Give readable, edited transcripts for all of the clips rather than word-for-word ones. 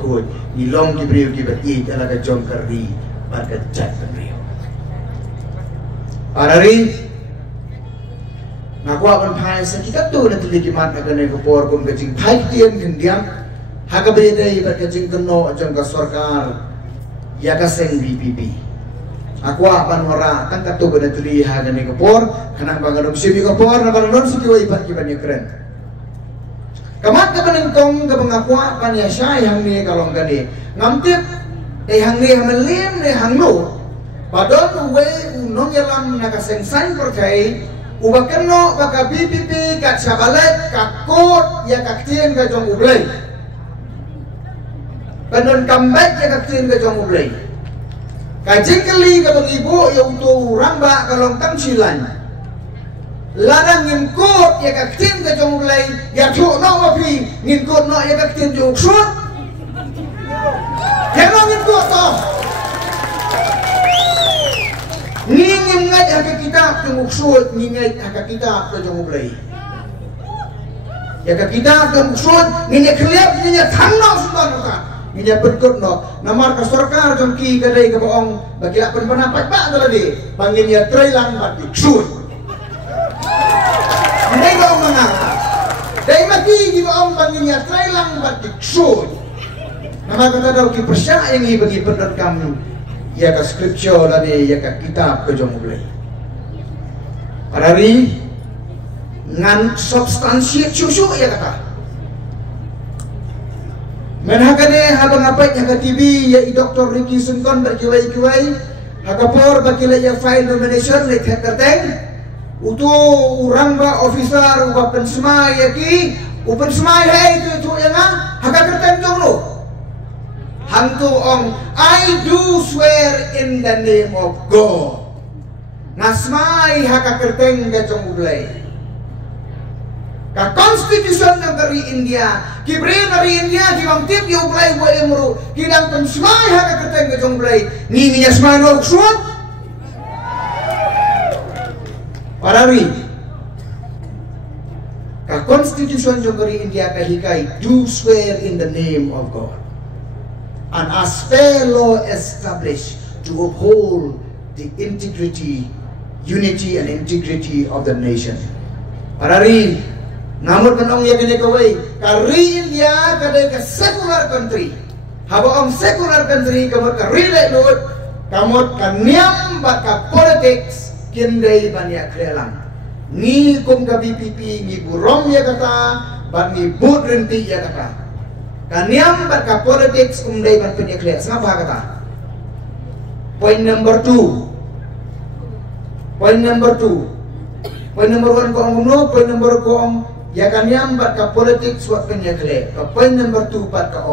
kuat ni long ki beriu ki bati ala ka jong kari bar ka chat beriu arari ngaku akan phai sa kita tu na tuli ki mat ka ne ko por kum ka jing phai tien kin diam ha ka be dei bar ka jing keno jong ka sarkar ya ka seng BPP aku akan ora kan ka tu na tuli ha ka ne ko por kanang bangadom sibi ko por na balon si ki wai pat ki ban keren kamat ka panengkong ka pangakwa pan ya siya yang ni kalong gani ngamtip hang ni hamelim ni hanglo padon we unong yalam nakasengsan perkai ubakeno baka BPP kat sabalet kakot ya kaktien ka jong ublay padon kambek ya kaktien ka jong ublay kajing kali ka bang ibu ya untuk ramba kalong tamsilan larang ngikut ya kaktin ke jong ulay ya thuk no mapi ngikut no ya kaktin jong sut ya no ngikut to ngingin ngat haka kitab jong sut ngingit haka kitab ke jong ulay ya ka kitab jong sut nginya kelihap nginya thangno sudan ka nginya betkut no namar ka sarkar jong ki kadai ka boong bagi apen penapat ba tadi bangin ya trailang batik sut Dai ba ang mga dai mati di ba ang panginya trailang batik sud nama kata daw ki persya yang ibagi pendot kamu ya ka scripture tadi ya ka kitab ke jong mulai parari ngan substansi susu ya kata menhakane habang apait ya ka TV ya i Dr. Ricky Sungkon berkiwai-kiwai hakapor bakila ya file nomination like terteng utu urang ba officer uba pensmai yaki upen smai hai tu yang haka kerten jong lo hantu ong I do swear in the name of God nasmai haka kerten ga jong ublay ka constitution ng dari India kibre dari India di bang tip yu ublay wa emru kidang pensmai haka kerten ga jong ublay ni niya smai no suot Parari, ka Constitution Jogari India kahikai do swear in the name of God, and as fair law established to uphold the integrity, unity, and integrity of the nation. Parari, namun penong ya kini kawai, kari India kadai ka secular country, haba ang secular country kamot ka relate load, kamot ka niam bat ka politics. Kindai banyak krelang ni kum ka BPP ni burom ya kata ban ni bud renti ya kata kaniam bat ka politics dai ban punya krelang apa kata point number 2 point number 1 ko no point number ko ya kaniam bat ka politics wat punya krelang point number 2 bat ka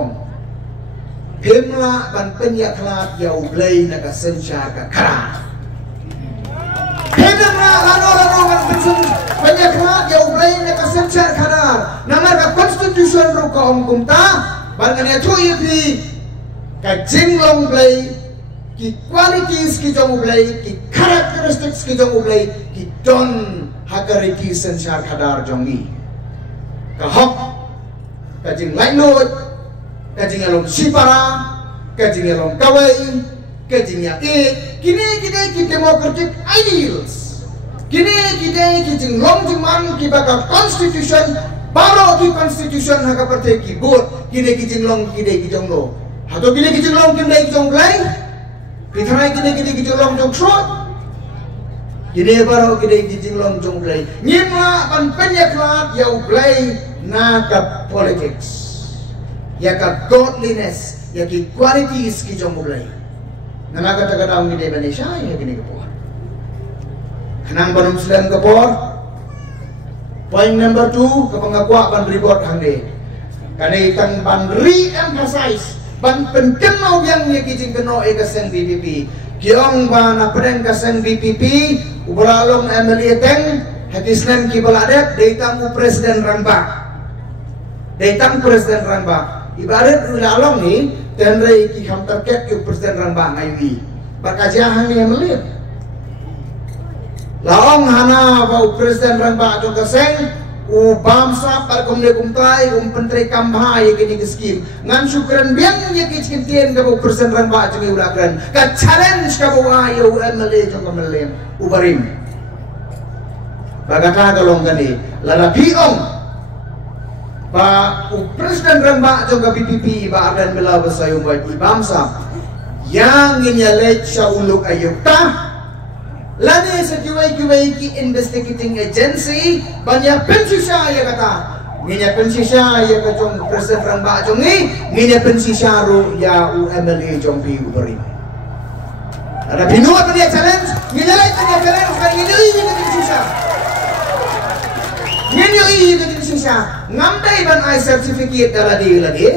pemla ban punya krelang ya ublay na ka sensya ka kara banyak lah ya ublay na kasensyar kadar namar ka constitution ro ka kumta bangan tu ipi ka jinglong blay ki qualities ki jong ublay ki characteristics ki jong ublay ki don hagari ki sensyar kadar jongi ka hok ka jing lainot ka jing along sipara ka jing along kawai ka jing yakit kini democratic ideals kini kita kijing long jiman kibaka constitution baru di constitution haka partai kibut kini kijing long kini kijong lo atau kini kijing long kini kijong play kita kini kijing long jong shot kini baru kini kijing long jong play nyimla pan penyaklat ya play na ka politics ya ka godliness ya ki qualities kijong play nama kata-kata ang hindi Indonesia ya kini kepo Kenang banum sedang kepor. Point number 2 kepengakwa ban report hande. Kani tang ban re-emphasize ban penkenau yang ye kijing keno e kaseng BPP. Kiong ban apreng kaseng BPP ubralong MLA teng hadisnan ki baladet deitang presiden Rangba. Deitang presiden Rangba. Ibarat ulalong ni tenrei ki ham terket ki presiden Rangba ngai Bakajahan ni MLA. Laong hana bau presiden Rangba jong kaseng bamsa par kumle kumtai penteri kambhai kini skim ngan syukran biang ye kicintien ka bu persen rang ba jeng urakran ka challenge ka bu ayo MLA jong kamlem ubarim bagata kalong kani lara piong ba presiden rang ba jong ka PPP ba akan mela basayong ba bamsa yang inyalej sa ulok ayukta lani sa kiway-kiway ki investigating agency banyak pensi saya kata nginya pensi saya ka jong presiden rang ba jong ni nginya pensi ro ya UMLA jong pi ubari ada binuat dia challenge nginya lai tanya challenge kan nginya ini pensi sa nginya ini pensi sa ngamdai ban ai certificate daladi lagi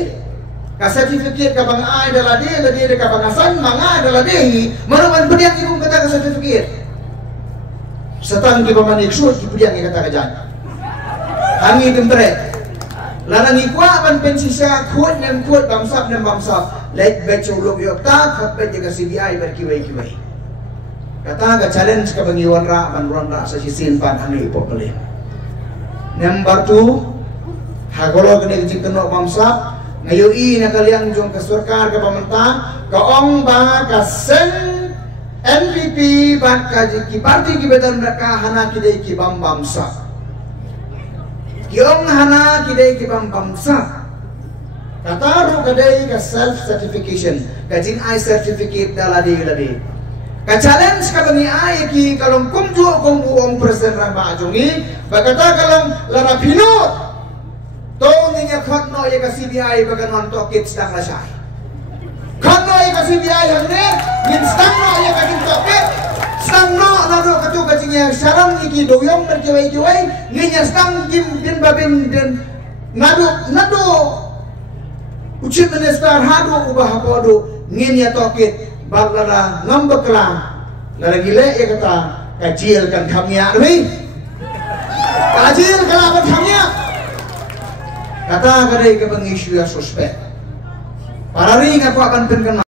ka certificate ka bang ai daladi ka bang asan manga daladi manuman pediang ibu kata ka certificate setang di paman iksud di pediang yang kata kajan hangi temtre larang ikwa ban pensisa kuat dan kuat bamsap like bet ulok yok tak bet jaga CBI berkiwai kata ka challenge ka bangiwan ra ban ra sa sisin pan hangi popole number 2 hagolo kene jing tenok bamsap ngayoi na kaliang jong ka sarkar ka pamantah kaong ba ka sen NPP ban kaji ki parti ki bedan mereka hana kidai ki bam bamsa kiong hana kidai ki bam bamsa kataru kadai ka self certification kajin I certificate daladi ka challenge ka bangi ai ki kalong kumju kong buong presiden rama jongi bagata kalong lara pinot to ninya khatno ye ka CBI baganon to kids dang lasai kano ay kasi biyayang ni min stangno ay kasing tokit stangno nado katu kasing yang sarang iki doyong berkiwai-kiwai ninya stang din babin din nado ucip minister hado ubah podo ninya tokit baglara ngambeklang lara gile ya kata kajil kan kamya ri kajil kan kamya kata kadai ke pengisu ya suspek para ring aku akan pengen